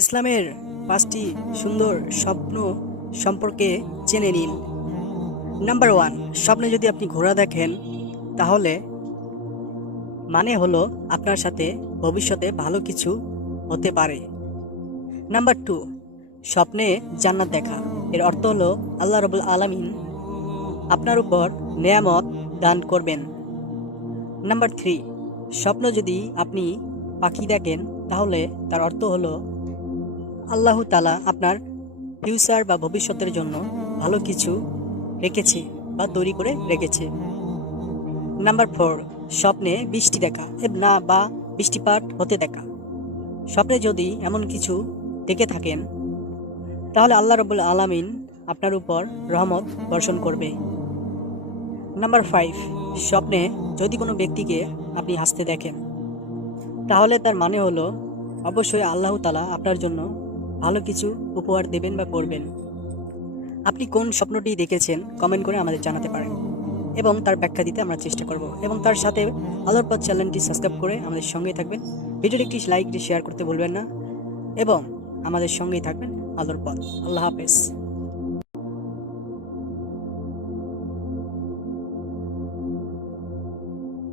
ইসলামের 5টি সুন্দর স্বপ্ন সম্পর্কে জেনে নিন। নাম্বার 1, স্বপ্নে যদি আপনি ঘোড়া দেখেন তাহলে মানে হলো আপনার সাথে ভবিষ্যতে ভালো কিছু হতে পারে। নাম্বার 2, স্বপ্নে জান্নাত দেখা, এর অর্থ হলো আল্লাহ রাব্বুল আলামিন আপনার উপর নেয়ামত দান করবেন। নাম্বার 3, স্বপ্ন যদি আপনি পাখি দেখেন তাহলে তার অর্থ হলো আল্লাহ তাআলা আপনার ফিউচার বা ভবিষ্যতের জন্য ভালো কিছু রেখেছে বা তৈরি করে রেখেছে। নাম্বার 4, স্বপ্নে বৃষ্টি দেখা না বা বৃষ্টিপাত হতে দেখা। স্বপ্নে যদি এমন কিছু দেখে থাকেন তাহলে আল্লাহ রাব্বুল আলামিন আপনার উপর রহমত বর্ষণ করবে। নাম্বার 5, স্বপ্নে যদি কোনো ব্যক্তিকে আপনি হাসতে দেখেন তাহলে তার মানে হলো অবশ্যই আল্লাহ তাআলা আপনার জন্য ভালো কিছু উপহার দেবেন বা করবেন। আপনি কোন স্বপ্নটি দেখেছেন কমেন্ট করে আমাদের জানাতে পারেন এবং তার ব্যাখ্যা দিতে আমরা চেষ্টা করব এবং তার সাথে আলোর পথ চ্যানেলটি সাবস্ক্রাইব করে আমাদের সঙ্গেই থাকবেন। ভিডিওটি একটি লাইক দিয়ে শেয়ার করতে ভুলবেন না এবং আমাদের সঙ্গেই থাকবেন। আলোর পথ। আল্লাহ হাফেজ।